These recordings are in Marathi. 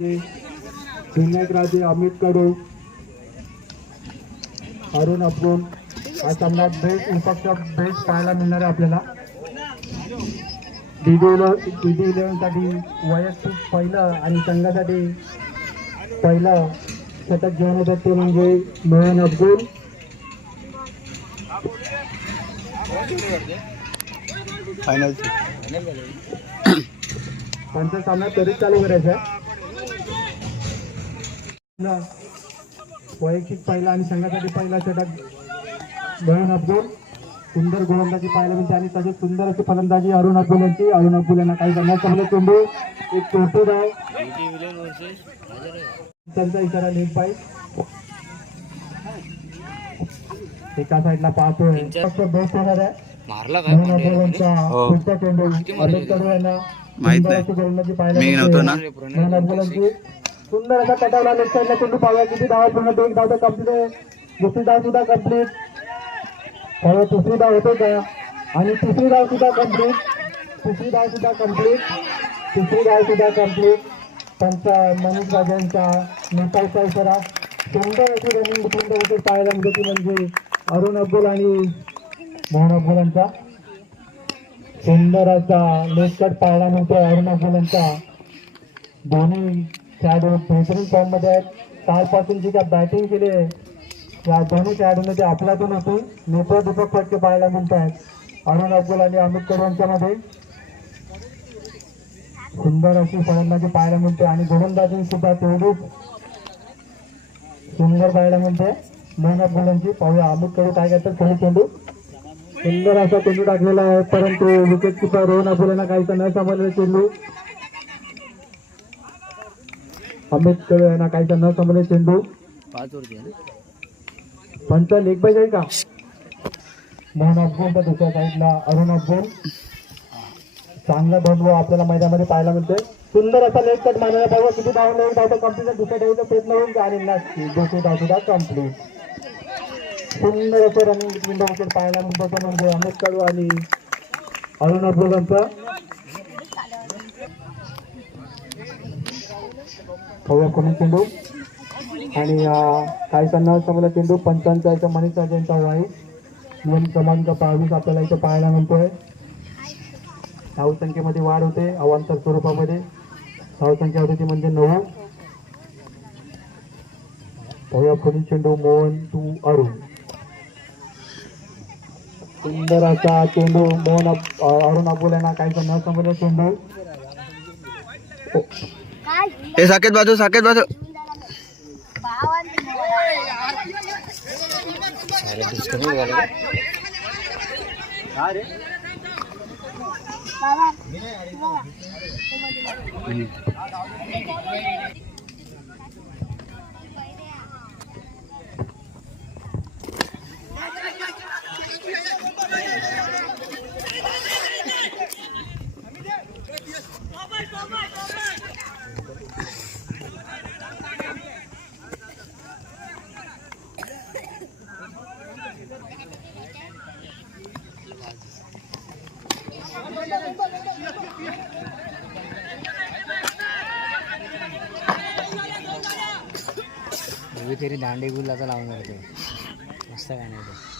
विनायक राजे अमित कडू अरुण अब्दुल हा सामना बेस्ट विपक्ष बेस्ट पाहायला मिळणार आहे आपल्याला. डीडी डीडी इलेव्हनसाठी वैयक्तिक पहिलं आणि संघासाठी पहिलं शतक घेऊन येतात ते म्हणजे मोहन अब्दुल. त्यांचा सामना तरी चालू करायचा आहे. वैयक्तिक पहिला आणि संघासाठी पहिला षटक मोहन अब्दुल सुंदर गोलंदाजी पाहायला मिळते आणि तसेच सुंदर अशी फलंदाजी अरुण अब्दुल यांची. अरुण अब्दुल यांना काही करण्यात चांगलं चेंडू. एक चोटूर आहे. त्यांचा इशारा लीड पाहिजे एका साईडला पाहतोय. फक्त बेस्ट होणार आहे. हो. माहीत नाही. मी. नव्हतो ना. सुंदर असा कटावला लेफ्ट साईडला चेंडू पाहूया किती धावा पूर्ण दोन एक धाव तर कंप्लीट आहे दुसरी धाव सुद्धा कंप्लीट त्यामुळे तिसरी धाव होते का? आणि तिसरी धाव सुद्धा कंप्लीट तिसरी धाव सुद्धा कंप्लीट तिसरी धाव सुद्धा कंप्लीट त्यांचा मनीष राजांचा नेपाळचा इशारा सुंदर अशी रनिंग बिटवीन होते पाहायला मिळते ती म्हणजे अरुण अब्दुल आणि मोहन अब्दुल यांचा सुंदर असा लेफ्ट कट पाहायला मिळतो अरुण अब्दुल यांचा दोन्ही खेळाडू बेहतरीन फॉर्ममध्ये आहेत कालपासून जी काय बॅटिंग केली आहे या दोन्ही खेळाडूंमध्ये आपल्यातून होती नेत्र दीपक फटके पाहायला मिळत आहेत. अरुण अब्दुल आणि अमित कर यांच्यामध्ये सुंदर अशी फलंदाजी पाहायला मिळते आणि गोलंदाजी सुद्धा तेवढीच सुंदर पाहायला मिळते. मोहन अब्दुल यांची पाहूया. अमित कडू काय करतात? खेळी चेंडू. सुंदर असा चेंडू टाकलेला आहे परंतु विकेट किपर रोहन अब्दुल यांना काहीच न समजलेला चेंडू. अमित कडू यांना काहीच न समजले चेंडू पाच ना पंच लेग पाहिजे का? मोहन अफगोल तर दुसऱ्या साईडला अरुण अफगोल चांगला बंधू आपल्याला मैदानामध्ये पाहायला मिळते सुंदर असा लेग कट मारायला पाहिजे. किती धाव नाही धाव तर कंप्लीट दुसऱ्या धावचा प्रयत्न होईल आणि नक्की दुसरी धाव सुद्धा कंप्लीट सुंदर असं रनिंग विकेट पाहायला मिळतं म्हणजे अमित कडू आणि अरुण अफगोल यांचं. पाहूया कोणी चेंडू आणि अं, काही त्यांना मला चेंडू पंचांचा इथं मनीष राजांचा आहे नियम क्रमांक बावीस आपल्याला इथं पाहायला मिळतोय. धावसंख्येमध्ये वाढ होते अवांतर स्वरूपामध्ये. धावसंख्या होती ती म्हणजे नऊ. पाहूया पुढील चेंडू मोहन टू अरुण. सुंदर असा चेंडू मोहन अप- अरुण अबोल यांना काही न समजलं चेंडू हे साकेत बाजू साकेत बाजू. तरी दांडे गुलाचा लावून जातो मस्त काय नाही ते.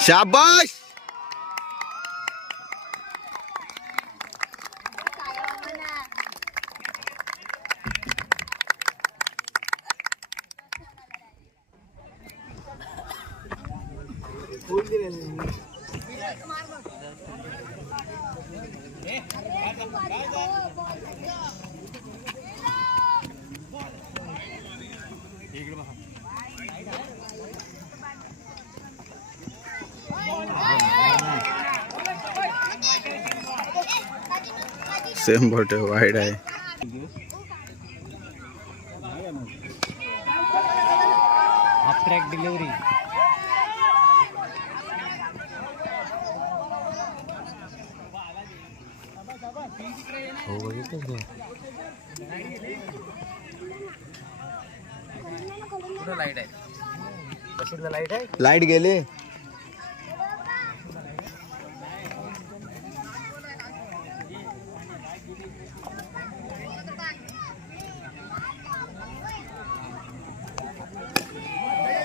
शाबाश सेम बोट वाईड आहे. हाफ ट्रॅक डिलिव्हरी हो बघितलं तू कुठं लाइट आहे कशीला लाइट आहे? लाइट गेले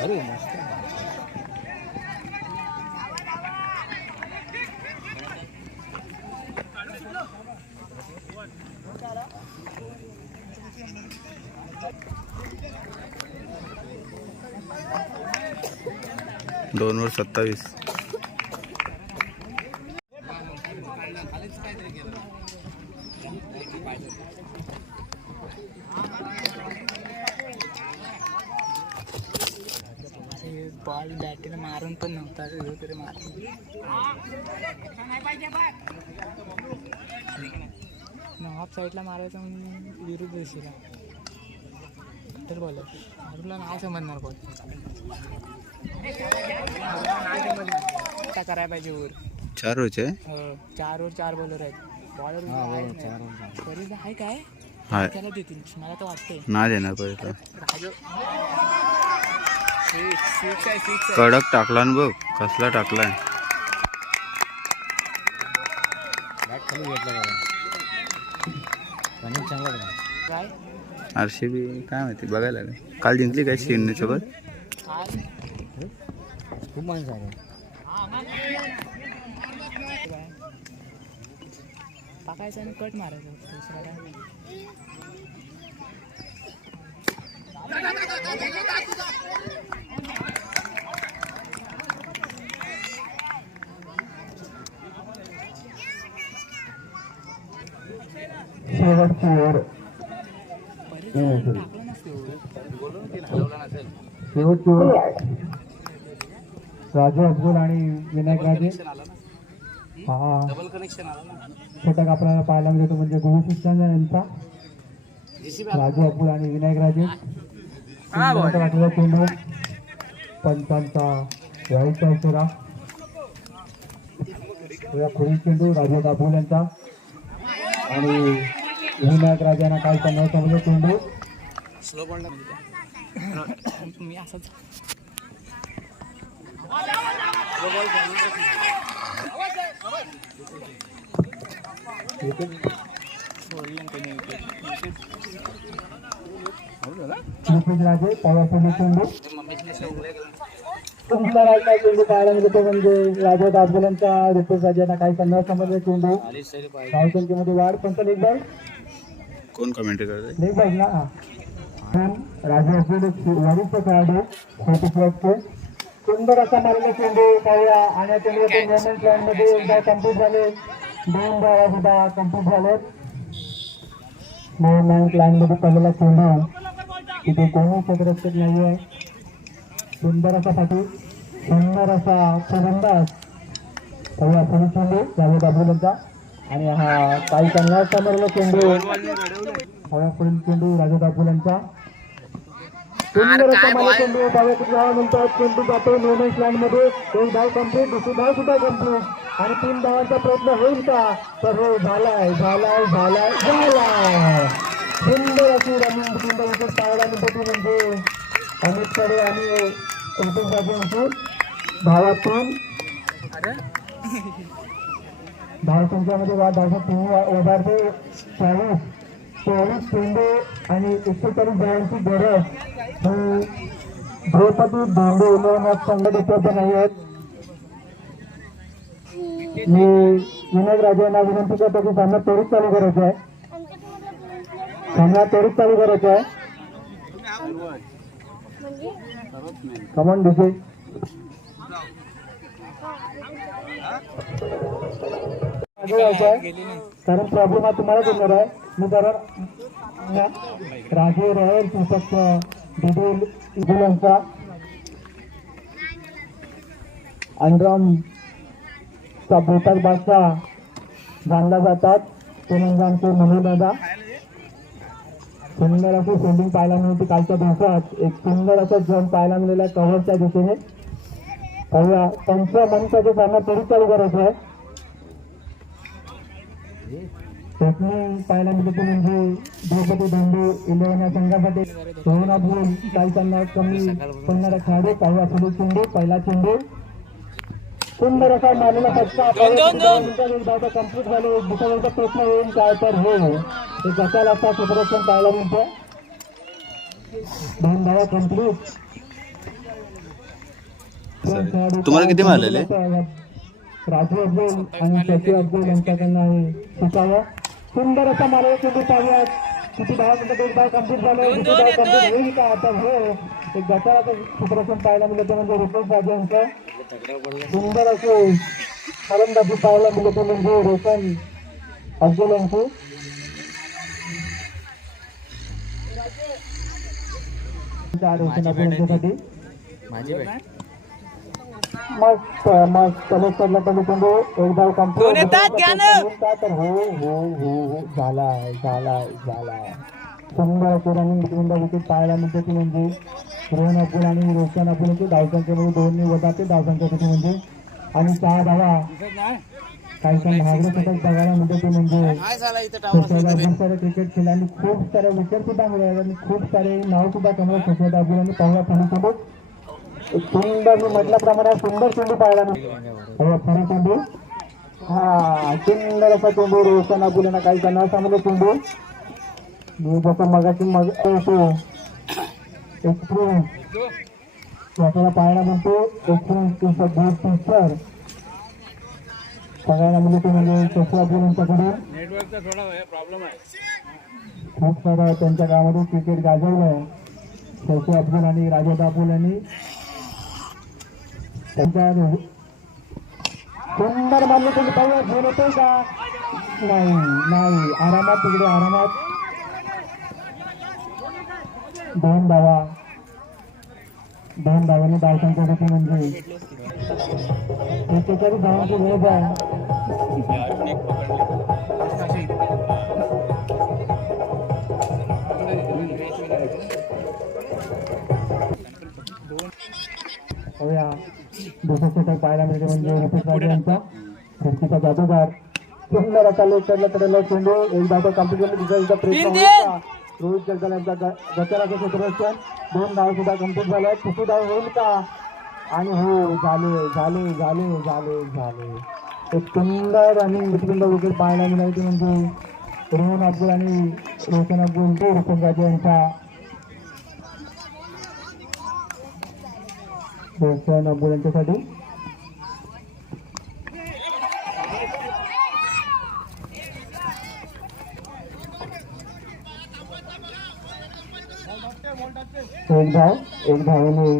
अरे मस्त दोन वर सत्तावीस. बॉल बॅटीला मारून पण नव्हता तरी मारून ऑफ साईडला मारायचं म्हणून विरुद्ध दिशेला तर बॉलर मारूला नाही समजणार बॉल आता करायला पाहिजे चार आहे? हो, चार वर चार बॉलर आहेत. बॉलर तरी आहे काय? हाय. त्याला देतील. मला तर वाटतंय. ना देणार पहिला राजू. सिक्स सिक्स आहे सिक्स आहे कडक टाकला ना बघ कसला टाकलाय. बॅट खाली घेतला रनिंग चांगला काय? आरसीबी काय माहिती बघायला लागेल. काल जिंकली काय चेन्नई सोबत? खूप माणसं आहे टाकायचं आणि कट मारायचं. शेवटची एवढं. शेवटची ओव्हर राजू अफजल आणि विनायक राजे. हा. षटक आपल्याला पाहायला मिळतो म्हणजे गुरु शिक्षण यांचा. राजू अफजल आणि विनायक राजे. चेंडू पंचांचा व्हाईटचा इशारा या पुढील चेंडू राजू दाभोल यांचा. आणि विनायक राजांना काय करणार समजलं चेंडू मी राजे पायापुढे चेंडू सुंदर असा चेंडू पाहायला मिळतो म्हणजे राजा दासगुलांचा ऋतुज राजांना काही करणार समजलं चेंडू धाव संख्येमध्ये वाढ पण लेग बाय कोण? कमेंट्री करते लेग बाय ना पण राजा असलेले वरिष्ठ खेळाडू छोटे प्लसचे सुंदर असा मारलेला चेंडू पाहूया. आणि गव्हर्नमेंट प्लॅनमध्ये एकदा कंप्लीट झाले. दोन धावा सुद्धा कंप्लीट झालेत गव्हर्नमेंट प्लॅनमध्ये पडलेला चेंडू तिथे कोणी क्षेत्ररक्षक नाही आहे सुंदर असा पाठी. सुंदर असा फलंदाज. पहिला पुढे चेंडू. जावेद अब्दुलचा आणि हा काही चांगला समोरला चेंडू. पुढील चेंडू राजू अब्दुलचा सुंदर असा मला चेंडू डाव्या धावा नंतर चेंडू जातो? नोमेन्स लाईन मध्ये एक धाव कंप्लीट दुसरी धाव सुद्धा कंप्लीट आणि तीन धावांचा प्रयत्न होईल का? तर हो झालाय झालाय झालाय झालाय. सुंदर अशी रनिंग विकेट म्हणजे अमित कडे आणि धावातून धाव संख्यामध्ये वाढ धावसा तीन वजारते चाळीस चोवीस चेंडू आणि एकशे चाळीस धावांची गरज. ही द्रौपदी दोंडे उल्हास संघ उपलब्ध नाही आहेत. मी विनायक राजे यांना विनंती करतो की सामना त्वरित चालू करायचा आहे. सामना त्वरित चालू करायचा आहे. कमॉन आहे कारण प्रॉब्लेम हा तुम्हालाच येणार आहे. मी जरा राजे रॉयल तसंच डिटेल इगुलांचा अंडराम चा बोटात बादशाह जाणला जातात. तेलंगणचे दादा. सुंदर अशी फिल्डिंग पाहायला मिळते कालच्या दिवसात. एक सुंदर असा जम पाहायला मिळाला कव्हरच्या दिशेने. पाहूया त्यांच्या जे सामना तरी चालू करायचं आहे. ओपनिंग पाहायला मिळते म्हणजे द्रौपदी धोंडे या संघासाठी सोहन अब्दुल काही त्यांना कमी पडणारा पुढे चेंडू पहिला चेंडू. सुंदर असा मारलेला फटका. एकदा कंप्लीट झाले. दुसऱ्याचा प्रश्न होईल काय तर हो. ते गटाला असा क्षेत्ररक्षण पाहायला मिळतं? दोन धावा कंप्लीट तुम्हाला किती मिळालेले राजू अफजल आणि शशी अफजल यांच्याकडनं आहे. सुंदर असा मला चेंडू पाहूयात किती दहा मिनिटं एक डाव कंप्लीट झालं. किती डाव कंप्लीट होईल का? आता हो. एक गटाराचं सुप्रशन पाहायला मिळतं म्हणजे रुपेश राजे यांचं सुंदर असे फलंदाजी पाहायला मिळते म्हणजे रोशन अफजल यांची यांच्यासाठी माझी बॅट मस्त मस्त. सलेक्टरला कमी चेंडू एक डाव कंप्लीट तर हो हो हो हो. झालाय झालाय झालाय. सुंदर असे रनिंग बिटवीन द विकेट पाहायला मिळते ती म्हणजे रोहन अब्दुल आणि रोशन अब्दुल यांची धावसंख्येमध्ये दोन्ही वजाते धावसंख्या किती म्हणजे? आणि चार धावा. काही काही महागडे शतक बघायला मिळते ते म्हणजे अब्दुल सारे क्रिकेट खेळले आणि खूप सारे विकेट सुद्धा मिळाले. आणि खूप सारे नाव सुद्धा कमवले सुशेद अब्दुल यांनी पहिल्या फळीसोबत एक सुंदर मी म्हटल्याप्रमाणे सुंदर चेंडू पाहायला फरी चेंडू. हा सुंदर असा चेंडू रोशन अब्दुल यांना काही त्यांना सांगले चेंडू. मी जसं मगाशी मग येतो एक्सपिरियन्स आपल्याला पाहायला म्हणतो एक्सपिरियन्स तुमचा गुड टीचर बघायला मिळते म्हणजे शशी अब्दुल यांच्याकडून खूप सारं त्यांच्या गावामध्ये क्रिकेट गाजवलंय शशी अब्दुल आणि राजा बाबुल यांनी सुंदर मानले तुम्ही पाहूया घेऊन येतोय का? नाही नाही. आरामात तिकडे आरामात. दोन धावा. दोन धावाने धावसंख्या होती म्हणजे. एकेचाळीस धावांची वेळ आहे yeah. दुसरं षटक पाहायला मिळते म्हणजे रुपेश राजे यांचा फिरकीचा जादूगार. सुंदर असा लेग साईडला कडेला चेंडू एक धाव कंप्लीट झाली दुसरा एकदा प्रयत्न? रोहित जगदाल यांचा ग- गटाराचं क्षेत्ररक्षण दोन धाव सुद्धा कंप्लीट झाल्या तिसरी धाव होईल का? आणि हो झाले झाले झाले झाले झाले. एक सुंदर आणि द विकेट पाहायला मिळाली म्हणजे रोहन अब्दुल आणि रोशन अब्दुल तो रुपेश राजे यांचा रोशन अब्दुल यांच्यासाठी. एक धाव एक धावेने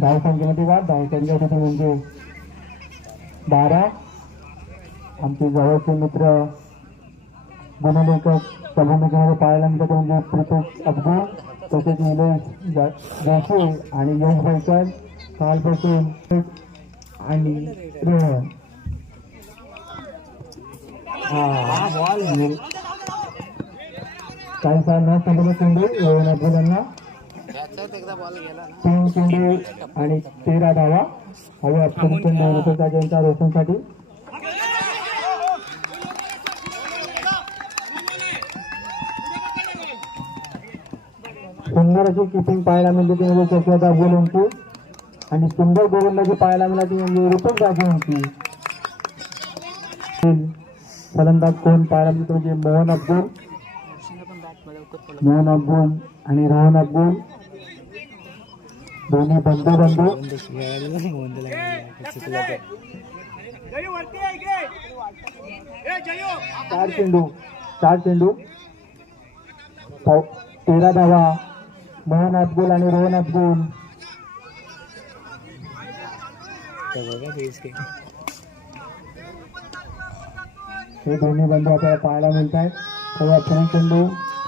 धाव संख्येमध्ये वाढ धाव संख्येसाठी म्हणजे? बारा. आमचे जवळचे मित्र गुणलेखक सभामुखामध्ये पाहायला मिळतात म्हणजे प्रितेश अब्दुल तसेच निलेश जोशी आणि यश भाईकर कालपासून आणि रोहन. हा बॉल काही साल न संपले चेंडू रोहन अब्दुल यांना तीन चेंडू आणि तेरा धावा. हवे अप्सर चेंडू रोशनसाठी सुंदर अशी किपिंग पाहायला मिळते ती म्हणजे चक्रवर्ती अब्दुल यांची आणि सुंदर गोलंदाजी म्हणजे पाहायला मिळाली ती म्हणजे रुपक राजे यांची फलंदाज कोण पाहायला मिळतो म्हणजे मोहन अब्दुल मोहन अब्दुल आणि रोहन अब्दुल दोन्ही बंधू बंधू चार चेंडू चार चेंडू. तेरा धावा. मोहन अब्दुल आणि रोहन अब्दुल हे दोन्ही बंधू आपल्याला पाहायला मिळत आहेत तेव्हा पुणे चेंडू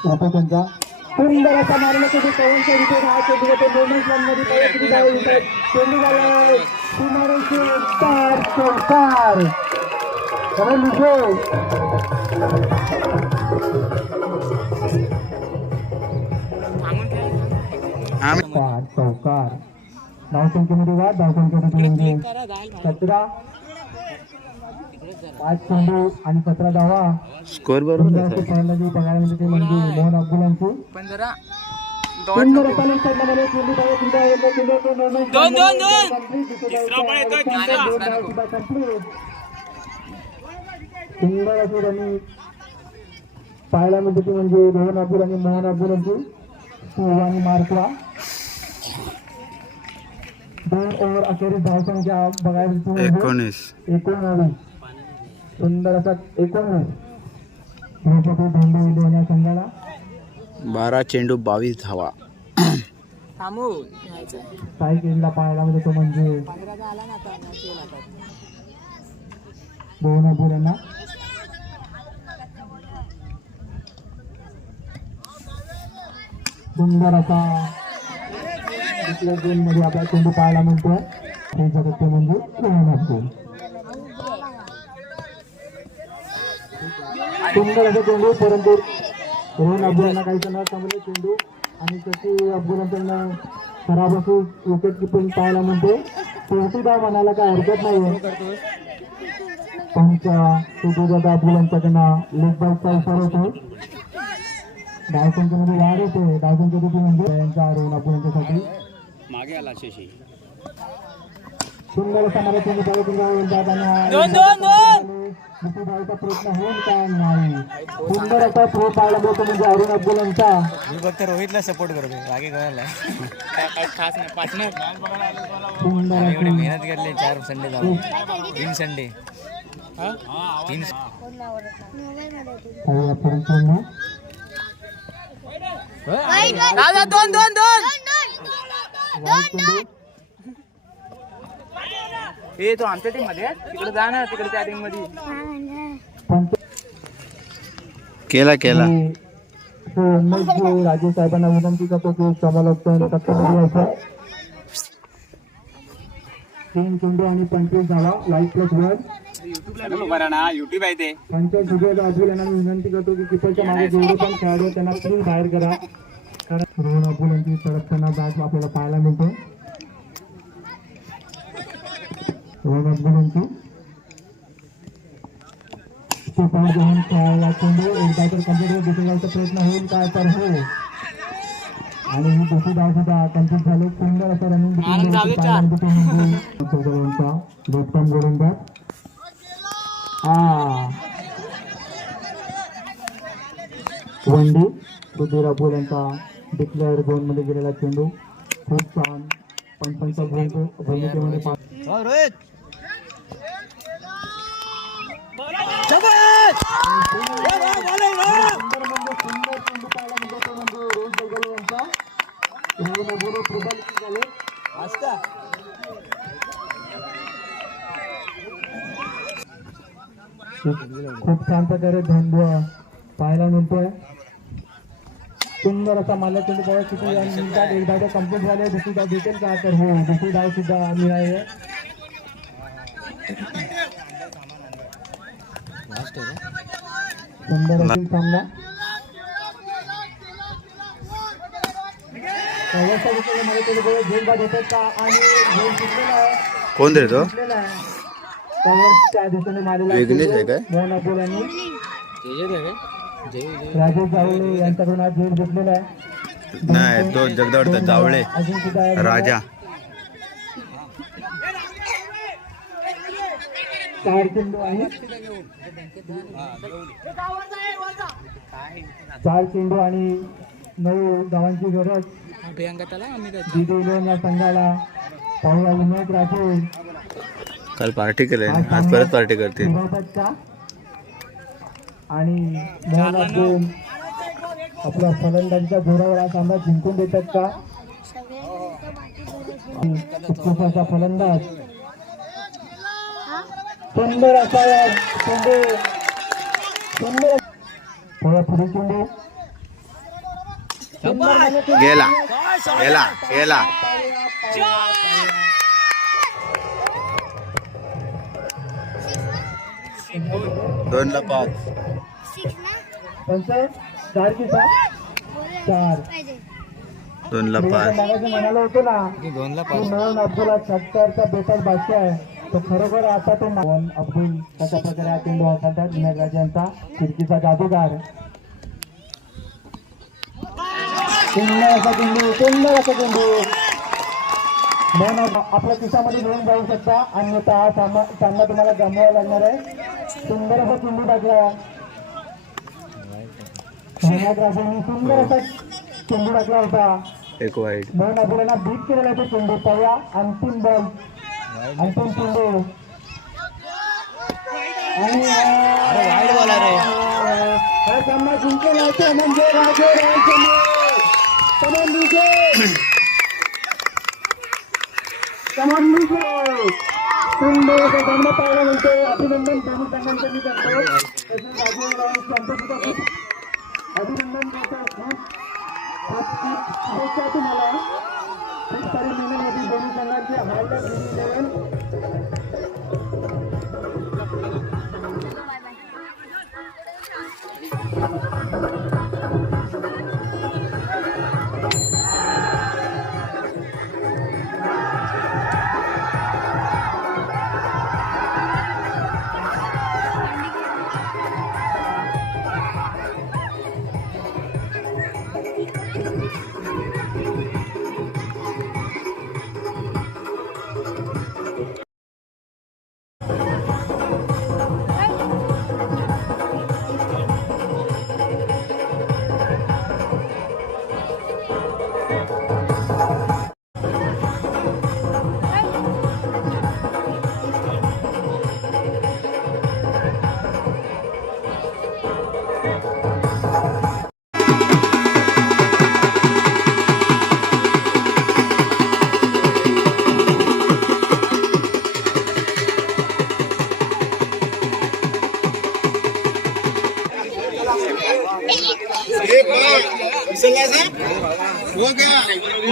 रुपयांचा सुंदर असा की पवनच्या विकेट हा चेंडू होते मोमेंटमध्ये पवन किती धावा येत आहेत. चेंडू चार चौकार. चला आम्ही चौकार धावसंख्येमध्ये वाढ धावसंख्येमध्ये म्हणजे जाईल सतरा. पाच चेंडू आणि सतरा धावा स्कोर बरोबर बघायला मिळते ते म्हणजे मोहन अब्दुल यांची पण जरा सुंदर अशी रनिंग पाहायला मिळते ती म्हणजे रोहन अब्दुल आणि मोहन अब्दुल यांची शिव आणि मार्कवा. दोन ओव्हर अखेरीस धावसंख्या बघायला. एकोणीस. एकोणवीस. सुंदर असा एकोणवीस. धोंडे संघाला. बारा चेंडू बावीस धावा. सायकलला पाहायला मिळतो म्हणजे. दोन अपुऱ्यांना सुंदर असा आपल्या गेममध्ये आपला चेंडू पाहायला मिळतोय? हे जगत ते म्हणजे रोहन अब्दुल सुंदर असा चेंडू परंतु रोहन अब्दुलांना काही न समजले चेंडू आणि तशी अब्दुलांकडनं खराब अशी विकेट किपिंग पाहायला मिळते शेवटी डाव म्हणायला काही हरकत नाही त्यांच्या सुधीरदादा अब्दुलांच्याकडनं लेग बाईकचा इशारा होतो. डायसंख्येमध्ये वाढ होते. डायसंख्या किती म्हणजे यांचा रोहन अब्दुलांच्यासाठी मागे आला शेशी. सुंदर असा दोन दोन दोन! प्रयत्न काय नाही. सुंदर थ्रो पाहायला मिळतो म्हणजे अरुण अब्दुल यांचा मी फक्त रोहितला सपोर्ट करतो. बाकी कोणाला? काय खास नाही पार्टनर सुंदर एवढी मेहनत करले चार संडे जाऊन तीन संडे. तीन चेंडू दादा दोन! दोन दोन हे तो आमच्या टीममध्ये तिकडे जा ना तिकडे त्या टीममध्ये. केला केला. मी तो उमेश जो राजेश साहेबांना विनंती करतो की समालोचन तीन चेंडू आणि पंचवीस धावा लाइट प्लस वन युट्यूब आहे ते यांना मी विनंती करतो की किपरच्या मागे जेवढे पण खेळाडू त्यांना प्लीज बाहेर करा. रोहन अब्दुल यांची तडकताना बॅट आपल्याला पाहायला मिळतो. रोहन अब्दुल यांची पॉईंट घेऊन खेळायला चेंडू एकदा तर कंप्लीट होईल दुसऱ्या डावचा प्रयत्न होईल काय तर हो. आणि ही दुसरी डाव सुद्धा कंप्लीट झाली. सुंदर असं रनिंग. लेफ्टम गोलंदाज. हा. वंडी सुधीर अबोल यांचा डिक्लेअर झोनमध्ये गेलेला चेंडू. खूप छान. भूमिके- भूमिकेमध्ये झाले खूप खूप छान प्रकारे धंदू पाहायला मिळतोय. सुंदर असा मला चेंडू बघा किती मिनिटात एक धाव कंप्लीट झाले दुसरी धाव भेटेल का तर हो दुसरी धाव सुद्धा मिळाली आहे. सुंदर अशी सामना. कोण रे तो जिंकलेला आहे. त्यावर त्या दिशेने मारलेला वेगळेच आहे काय? मोहन यांनी राजेश जावळे यांच्याकडून आज झेल घेतलेला आहे. नाही तो जगदावडचा जावळे. अजून सुद्धा आहे. राजा. चार चेंडू आहेत. चार चेंडू आणि नऊ धावांची गरज. दिदी इलेवन या संघाला पाहूया. विनायक राठोड. काल पार्टी केली आज परत पार्टी करतील. फिरवतात का आणि आपल्या फलंदाजीच्या जोरावर हा सामना जिंकून देतात का? असा फलंदाज. सुंदर असा चेंडू. सुंदर. थोडा पुढे चेंडू. गेला. गेला. गेला. दोन ला पाच. पंच चार की चार. दोन ला पाच. म्हणालो होतो ना दोनला मोहन अब्दुल सत्तरचा बादशाह आहे. तो खरोखर आता तो मोहन अब्दुल. कशा प्रकारे हा चेंडू हाताळतात जादूगार. सुंदर असा चेंडू सुंदर असा चेंडू मोहन अब- आपल्या खिशामध्ये घेऊन जाऊ शकता. अन्यथा हा सामना सामना तुम्हाला गमवावा लागणार आहे. सुंदर असा चेंडू टाकला. विनायक राजेंनी सुंदर असा चेंडू टाकला होता एक वाईट म्हणून आपल्याला बीट केलेला आहे तो चेंडू पाहूया अंतिम बॉल अंतिम चेंडू आणि वाईट बॉलर आहे हा सामना जिंकलेला आहे म्हणजे राजे रायचंद्र समोर समोर सुंदर सामना पाहिल्यानंतर अभिनंदन दोन्ही संघांचं मी करतो तसेच राजे रायचं आमचं सुद्धा खूप अभिनंदन करतो शुभेच्छा तुम्हाला. खूप सारी मेहनत होती दोन्ही संघांची हायलाईट इलेव्हन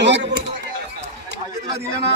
हो. दिला ना